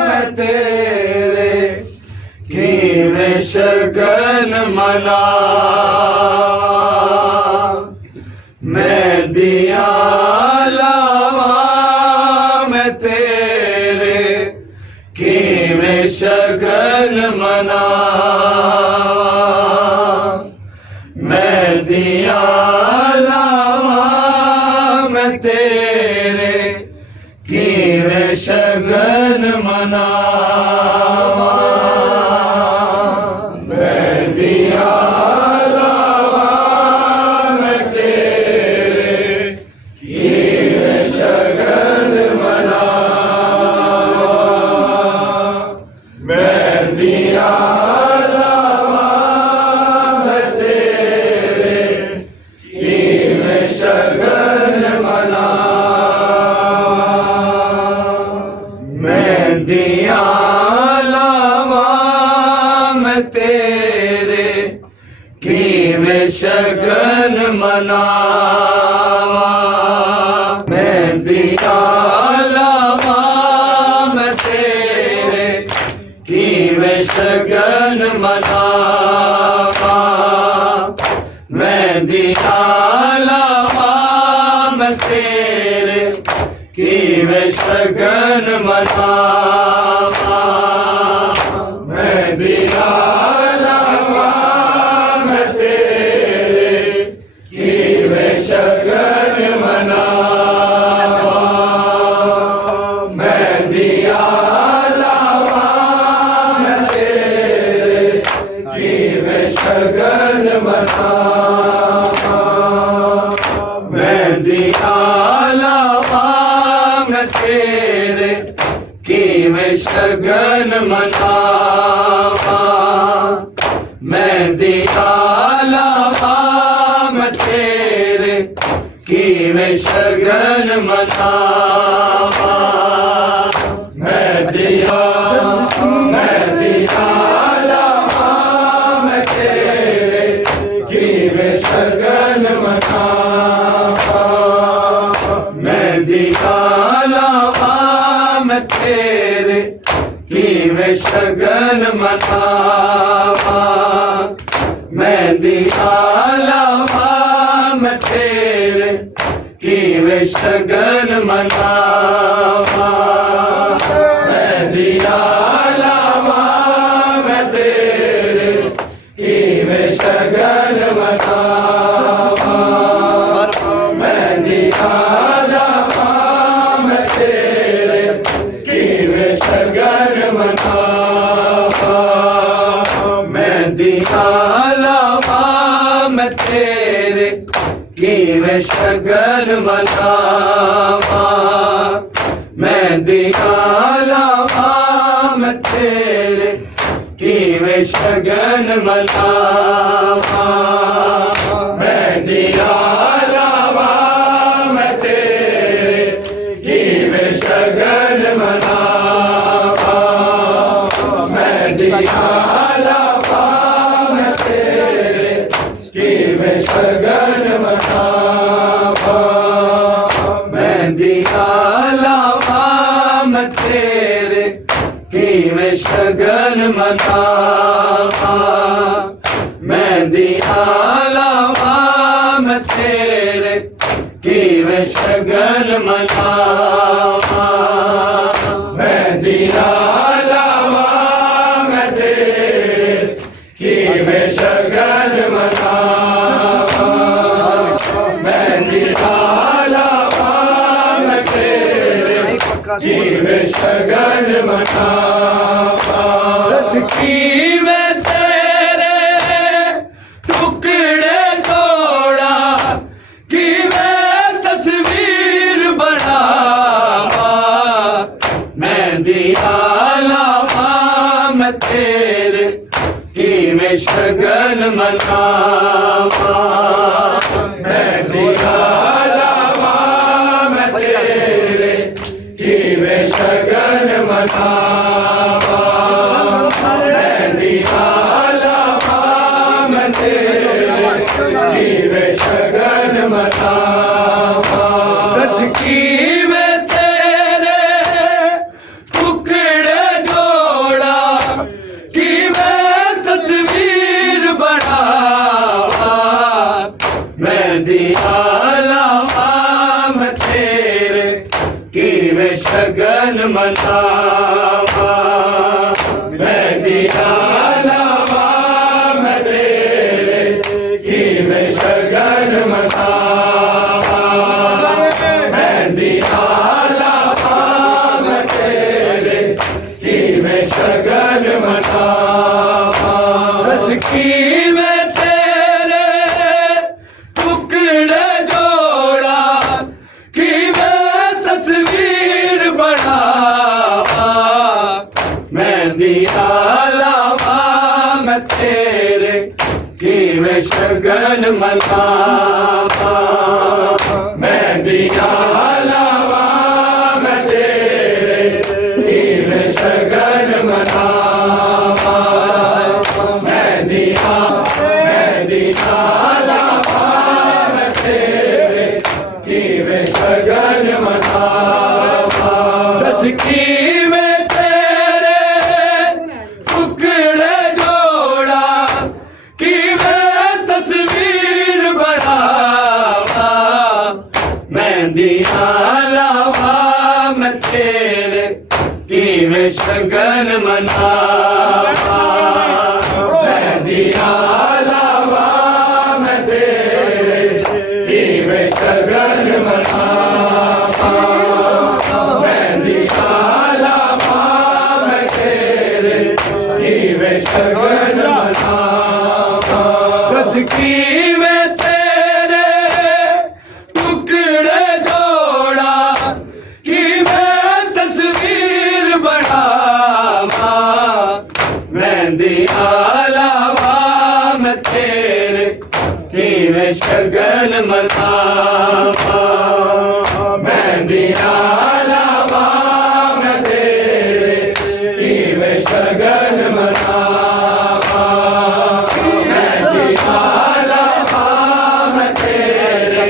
मैं तेरे किवें शगन मनावां मेहंदियां लावां मैं तेरे किवें शगन मनावां मेहंदियां लावां मैं तेरे किवें शगन मनावां मेहंदियां लावां मैं तेरे किवें शगन मनावां मेहंदियां लावां मैं तेरे किवें शगन मनावां मेहंदियां लावां मैं तेरे किवें शगन मनावां मेहंदियां लावां मैं तेरे किवें शगन मनावां मेहंदियां लावां मैं तेरे किवें शगन मनावां मेहंदियां लावां मैं तेरे किवें शगन मनावां मेहंदियां लावां मैं तेरे किवें शगन मनावां मेहंदियां लावां मैं तेरे किवें शगन मनावां मेहंदियां लावां मैं तेरे किवें शगन मनावां मेहंदियां लावां मैं तेरे किवें शगन मनावां मेहंदियां लावां मैं तेरे किवें शगन मनावां मेहंदियां लावां मैं तेरे किवें शगन मनावां मेहंदियां लावां मैं तेरे किवें शगन मनावां मेहंदियां लावां मैं तेरे किवें शगन मनावां मेहंदियां लावां मैं तेरे किवें शगन मनावां मेहंदियां लावां मैं तेरे किवें शगन मनावां मेहंदियां लावां मैं तेरे किवें शगन मनावां मेहंदियां लावां मैं तेरे किवें शगन मनावां मेहंदियां लावां मैं तेरे किवें शगन मनावां मेहंदियां लावां मैं तेरे किवें शगन मनावां मेहंदियां लावां मैं तेरे किवें शगन मनावां मेहंदियां लावां मैं तेरे किवें शगन मनावां किवें तेरे टुकड़े तोड़ा किवें तस्वीर बनावां मेहंदियां लावां मैं तेरे किवें शगन मनावां मेहंदियां लावां मैं तेरे किवें शगन मनावां मेहंदियां लावां मैं तेरे किवें शगन मनावां किवें शगन मनावा मेहंदी लावा मैं तेरे किवें शगन मनावा मेहंदी लावा मैं तेरे किवें शगन मनावा बस किवें तेरे टुकड़े जोड़ा किवें तस्वीर बनावा मेहंदी लावा मैं तेरे किवें शगन मनावा मेहंदी लावा मैं तेरे किवें शगन मनावा मेहंदी लावा मैं तेरे किवें शगन मनावा बस किवें तेरे टुकड़े जोड़ा किवें तस्वीर बनावा मेहंदी लावा मैं तेरे किवें शगन मनावा मेहंदी लावा मैं तेरे किवें शगन मनावा मेहंदी लावा मैं तेरे किवें शगन मनावा बस किवें तेरे टुकड़े जोड़ा किवें तस्वीर बनावा मेहंदी लावा मैं तेरे किवें शगन मनावा मेहंदी लावा मैं तेरे किवें शगन मनावा मेहंदी लावा मैं तेरे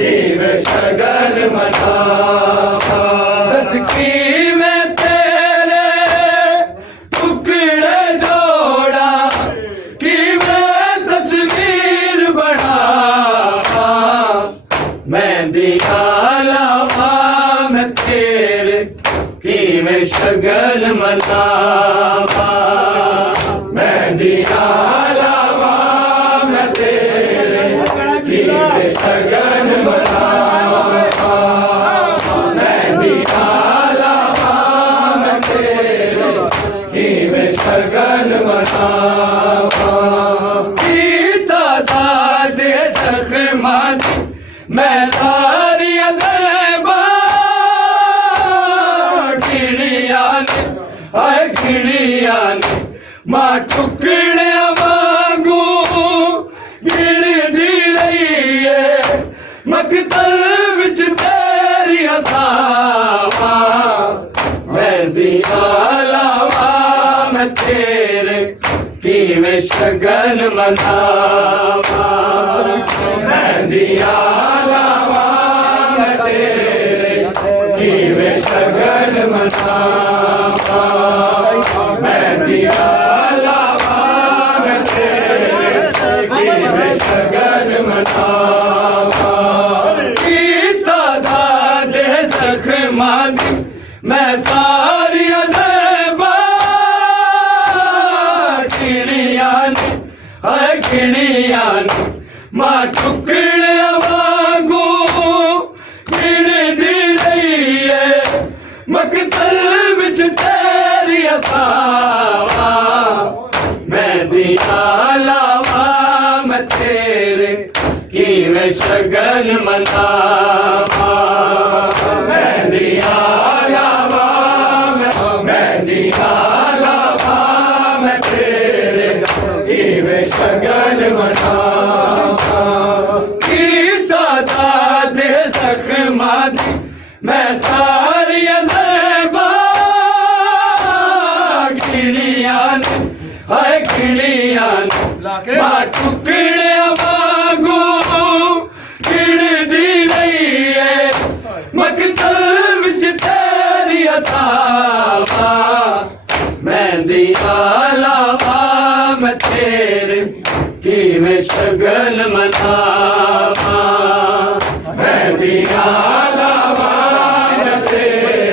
किवें शगन मनावा बस किवें तेरे टुकड़े जोड़ा किवें तस्वीर बनावा मेहंदी लावा मैं तेरे किवें शगन मनावा मेहंदी लावा मैं तेरे किवें शगन मनावा मेहंदी लावा मैं तेरे किवें शगन मनावा पीता दाद जख्मानी मैं सारी ज़ैबा खिड़िया ने हाय खिड़िया ने मां टुकड़े वांगू गिणदी रही है मकतल विच तेरी असावा मेहंदी लावा मैं तेरे किवें शगन मनावा मेहंदी लावा मैं तेरे किवें शगन मनावा मेहंदी लावा मैं तेरे किवें शगन मनावा कीता दादे ज़ख्मानी मैं सारी ज़ैबा खिड़िया ने हाय खिड़िया ने मां टुकड़े वांगू गिणदी रही है मकतल विच तेरी असावा मेहंदी लावा मैं तेरे किवें शगन मनावा मेहंदी लावा मेहंदी लावा मैं तेरे किवें शगन मनावा कीता दादे ज़ख्मानी मैं सारी ज़ैबा खिड़िया ने हाय खिड़िया ने मां टुकड़े वांगू गिणदी रही है मकतल विच तेरी असावा मेहंदी लावा मैं तेरे किवें शगन मनावा मेहंदी लावा मैं तेरे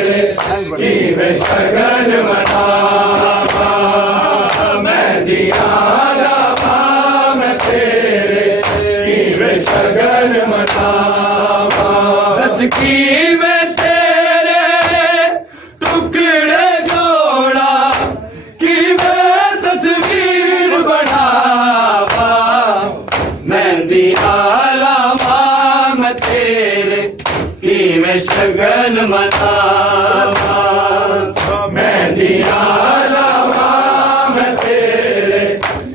मैं शगन मनावा मेहंदी लावा मैं तेरे की मैं शगन मनावा दस की मैं तेरे टुकड़े जोड़ा की मैं तस्वीर बनावा मेहंदी लावा मैं तेरे की मैं शगन मनावा मेहंदी लावा मैं तेरे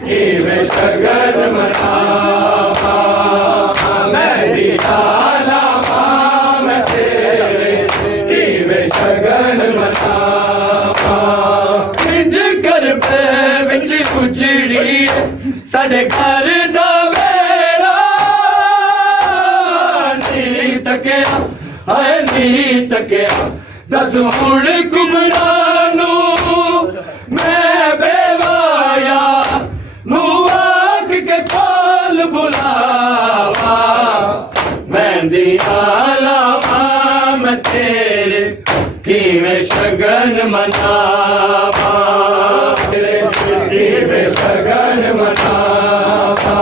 की मैं शगन मनावा मेहंदी लावा मैं तेरे की मैं शगन मनावा इंज कर पे विच उजड़ी साडे घर दा वेड़ा नी तकिया हाय नी तकिया दस हुण कुमरानू मैं बेवाया नू आख के कोल बुलावा मेहंदी लावा मैं तेरे की मैं शगन मनावा की मैं शगन मनावा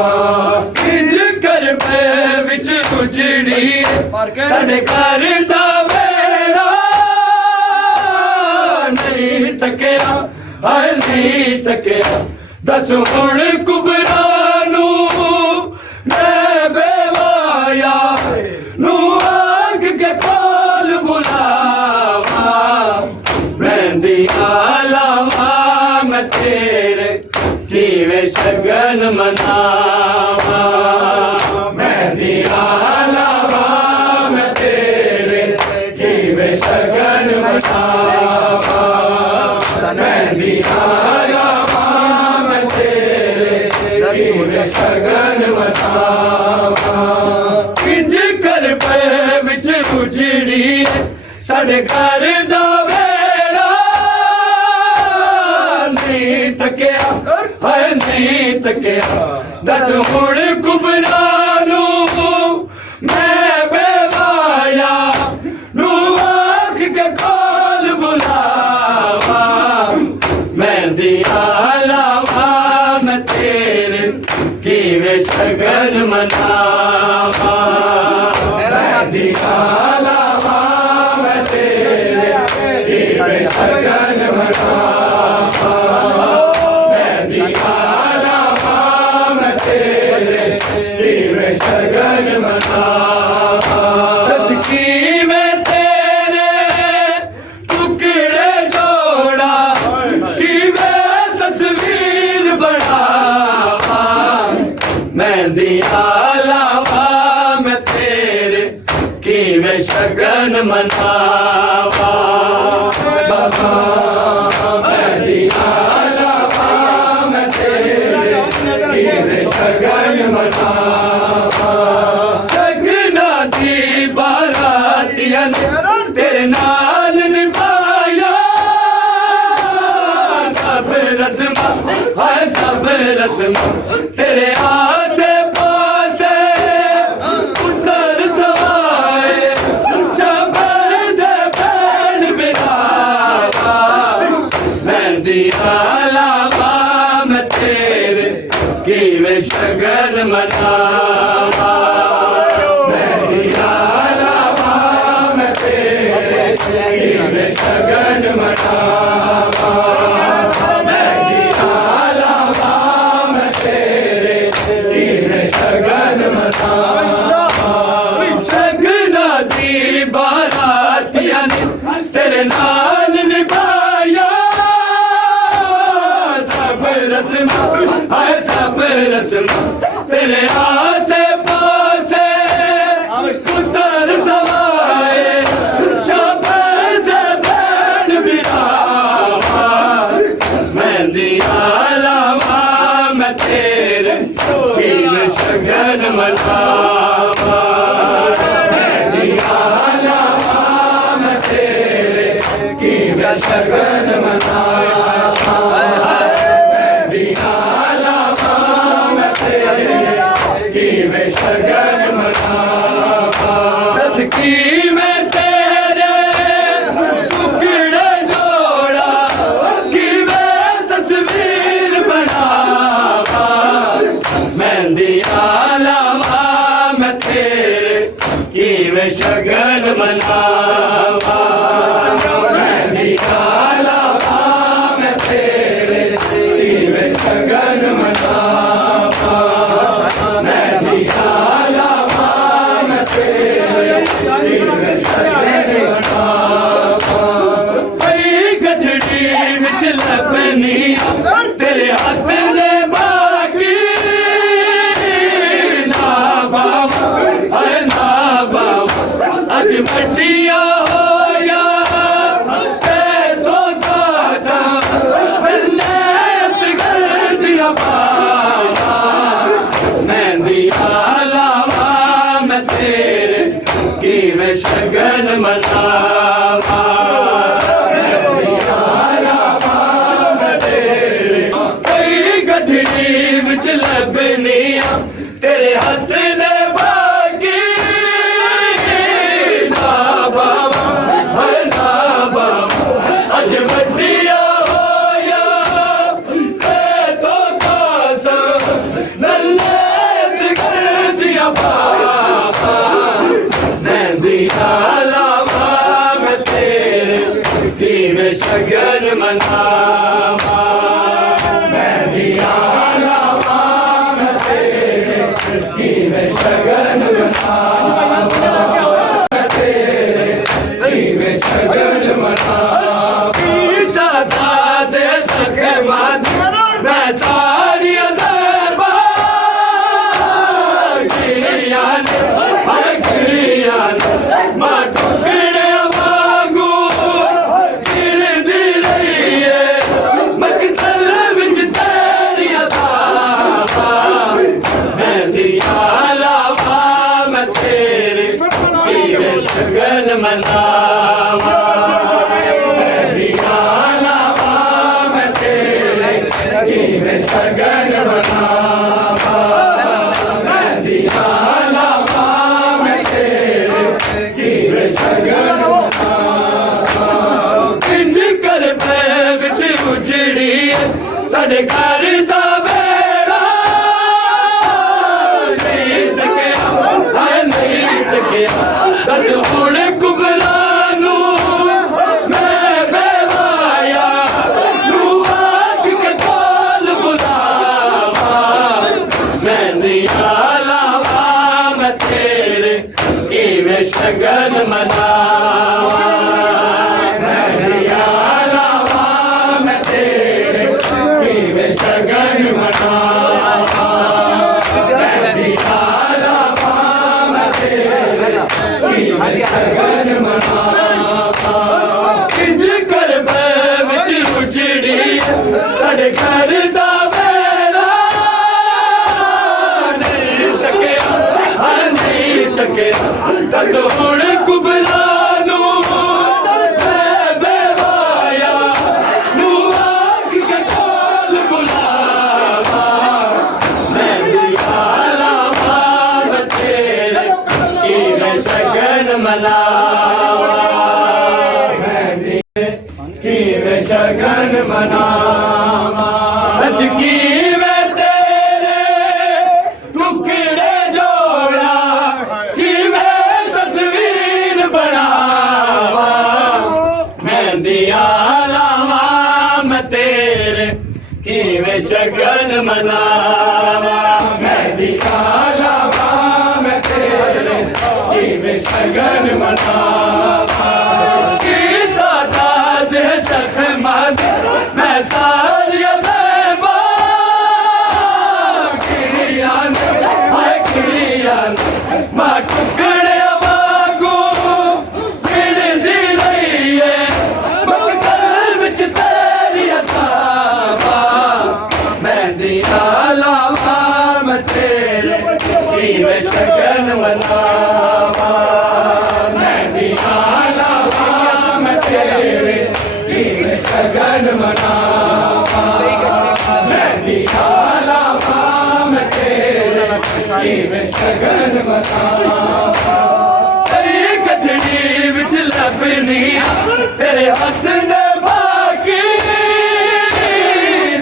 इंज कर पे विच उजड़ी साडे घर दा वेड़ा नहीं तकिया हाय नहीं तकिया दस हुण कुबरानू मैं बेवाया नू आग के कोल बुलावा मेहंदी लावा मैं तेरे की मैं शगन मनावा मेहंदी लावा मैं तेरे की मैं शगन मनावा मेहंदी लावा मैं तेरे की मैं शगन मनावा इंज कर पे विच उजड़ी साडे घर दा वेड़ा नहीं तकिया हाय नहीं तकिया दस हुण कुबरानू मैं बेवाया नू आख के कोल बुलावा मेहंदी लावा मैं तेरे की मैं शगन मनावा मेहंदी लावा मैं तेरे की मैं शगन मनावा मेहंदी लावा मैं तेरे की मैं शगन मनावा दस की मैं तेरे टुकड़े जोड़ा की मैं तस्वीर बनावा मेहंदी लावा मैं तेरे की मैं शगन मनावा बाबा मेहंदी लावा मैं तेरे की मैं शगन मनावा शगना दी बारातियां तेरे नाल निभाया सब रस्मा हाय सब रस्मा तेरे आसे पासे पुत्र सवाए चबर दे बैण बिरावा मेहंदी लावा मैं तेरे की मैं शगन मनावा मेहंदी लावा मैं तेरे की मैं शगन मनावा मेहंदी लावा मैं तेरे की मैं शगन मनावा शगना दी बारातियां तेरे नाल निभाया सब रस्मा हाय सब रस्मा तेरे आसे पासे पुत्र सवाए शबद बैण बिरावा मेहंदी लावा मैं तेरे की मैं शगन मनावा मेहंदी लावा मैं तेरे की मैं शगन मनावा मेहंदी लावा मैं तेरे की मैं शगन मनावा दस की मैं तेरे टुकड़े जो मैं शगन मनावा मेहंदिया लावा मैं तेरे मैं शगन मनावा मेहंदिया लावा मैं तेरे मैं शगन मनावा कई गठड़ी विच लबनी तेरे हाथ ने बाकी ना बाबा है ना बाबा अज वड्डिया होया ते तो दासा बन्ने असगर दिया बाबा मेहंदिया लावा मैं तेरे की मैं शगन मनावा लबनिया तेरे हाथ ने बाकी ना बाबा है ना बाबा अज वड्डिया होया ते तो कासा नल्ले सिगर दिया बाबा मेहंदिया लावा मैं तेरे की मैं शगन मनावा मेहंदिया मैं शगन मनावा तेरे मैं शगन मनावा दादा दे सके मत मैं सारी गिरियान मां टुकड़े वांगू गिर दी रही है मकतल विच तेरिया सावा मेहंदिया लावा मैं तेरे मैं शगन मनावा मेहंदिया लावा मैं तेरे मैं शगन मनावा मेहंदिया लावा मैं तेरे मैं शगन मनावा इंज कर पे विच उजड़ी साडे घर दा दस हुण कुबरानू मैं बेवाया नू आग के कोल बुलावा मेहंदिया लावा मैं तेरे की मैं शगन मनावा मेहंदिया लावा मैं तेरे की मैं शगन मनावा मेहंदिया लावा मैं तेरे शगन मनावा इंज कर मैं विच उजड़ी साडे घर दा वेड़ा नहीं तकिया हाँ नहीं तकिया दस हुण कुबरानू मैं बेवाया नू आग के कोल बुलावा मेहंदिया लावा मैं तेरे की मैं शगन मनावा की मैं शगन मनावा दस की मैं तेरे टुकड़े जोड़ा की मैं तस्वीर बनावा मेहंदिया लावा मैं तेरे की मैं शगन मनावा मेहंदिया लावा मैं तेरे की मैं शगन मनावा दादा दे सखे मत मैं सारी गिरियान मां टुकड़े वांगू गिर दी रही है मकतल विच तेरिया सावा मेहंदिया लावा मैं तेरे की मैं शगन मनावा मेहंदिया लावा मैं तेरे की मैं शगन मनावा मेहंदिया लावा मैं तेरे की मैं शगन मनावा गठड़ी विच लबनी तेरे हाथ ने बाकी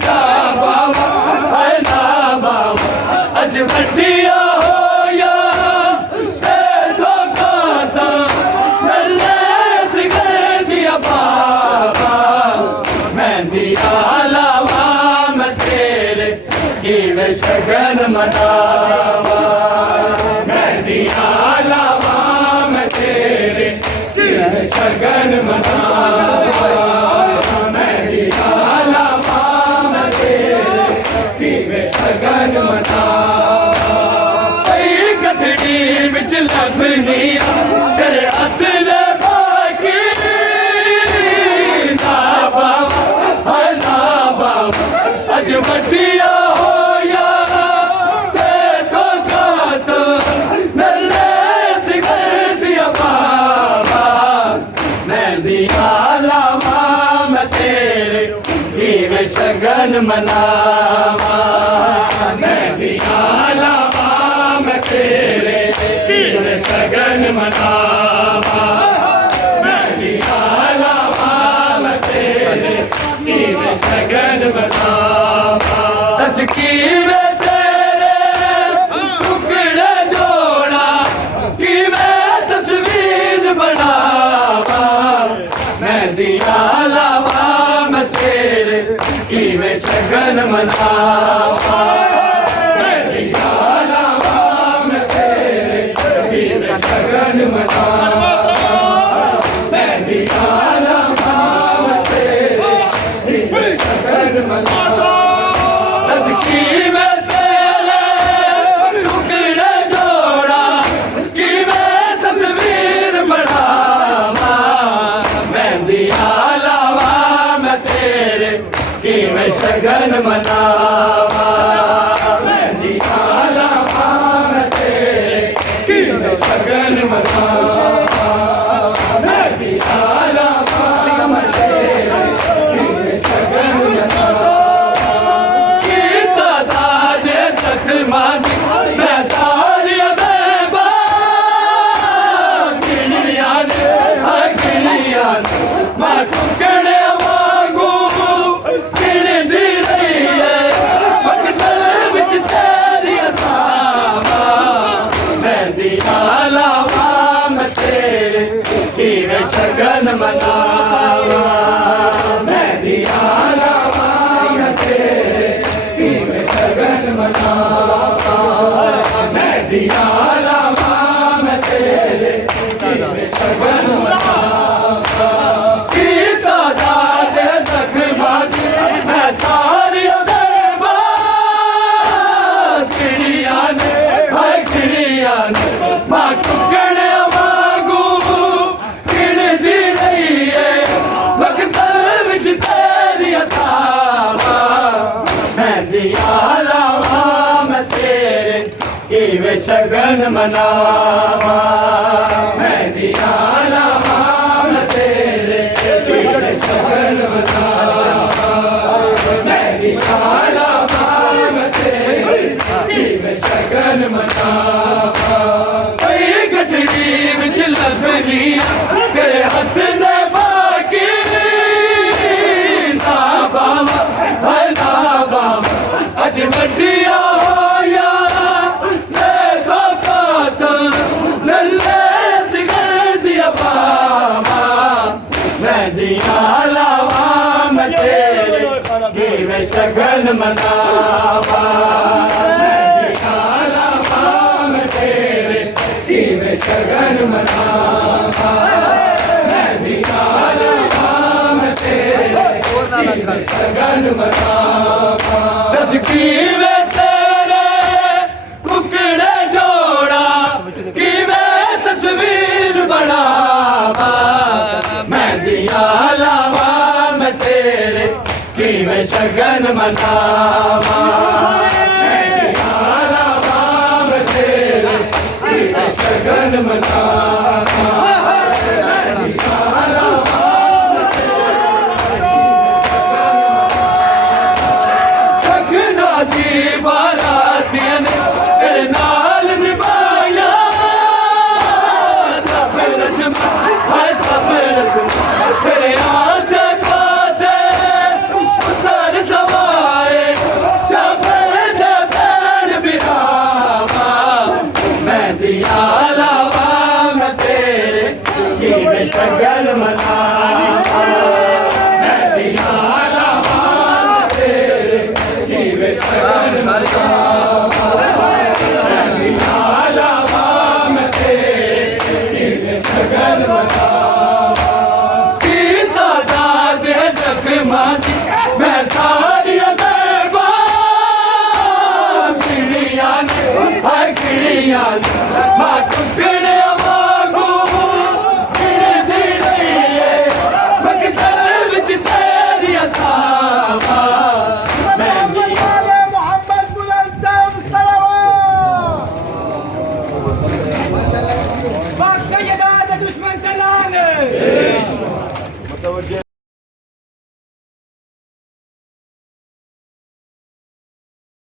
ना बाबा है ना बाबा अज वड्डिया होया ते धोखा मेहंदिया लावा मैं तेरे कीवे शगन मनावा मेहंदिया लावा मैं तेरे कीवे शगन मनावा मेहंदिया लावा मैं तेरे कीवे शगन मनावा तस्कीवे तेरे टुकड़े जोड़ा कीवे तस्वीर बनावा मेहंदिया लावा मैं तेरे कीवे शगन मनावा मेहंदिया लावा मैं तेरे कीवे शगन मनावा मेहंदिया लावा मैं तेरे कीवे शगन मनावा तस्कीवे तेरे टुकड़े जोड़ा कीवे तस्वीर बनावा मेहंदिया लावा मैं तेरे कीवे शगन मनावा मेहंदिया लावा मैं तेरे कीवे शगन मनावा मेहंदिया लावा मैं तेरे कीवे शगन मनावा कीता ताजे जख्मा दी मैं सारी अज़ैबा गिणिया ने हाय गिणिया ने मैं टुकड़े वांगू गिणदी रही है मकदर विच तेरी असावा मेहंदिया लावा मैं तेरे कीवे शगन मनावा मेहंदिया लावा मैं तेरे कीवे शगन मनावा मेहंदिया लावा मैं तेरे कीवे शगन मनावा कीता दादे जख्मा दी मैं सारी अज़ैबा गिणिया ने हाय गिणिया ने मां टुकड़े वांगू गिणदी रही है मकदर विच तेरी असावा मेहंदिया लावा मैं तेरे कीवे शगन मनावा मेहंदिया लावा मैं तेरे कीवे शगन मनावा मेहंदिया लावा मैं तेरे कीवे शगन मनावा कई गठड़ी विच लभनी तेरे हथ ने बाकी ना बावा हाय ना बावा अज वड्डिया होया देखो कासन लल्ले सिगर दिया बावा मेहंदिया लावा मैं तेरे कीवे शगन मनावा मेहंदिया लावा मैं तेरे कीवे शगन मनावा मेहंदिया लावा मैं तेरे कीवे शगन मनावा तस्कीवे तेरे टुकड़े जोड़ा कीवे तस्वीर बनावा मेहंदिया लावा मैं तेरे कीवे शगन मनावा मेहंदिया लावा मैं तेरे कीवे शगन मनावा मेहंदिया लावा मैं तेरे शगना दी बारातियां ने तेरे नाल निभाया सब रस्म हाय सब रस्म तेरे आसे पासे उतर सवाए शबे जबैन बिरावा मेहंदिया लावा मैं तेरे कीवे शगन मनावा मेहंदिया लावा मैं तेरे कीवे शगन मनावा मेहंदिया लावा मैं तेरे कीवे शगन मनावा कीता दादे जख्मा दी मैं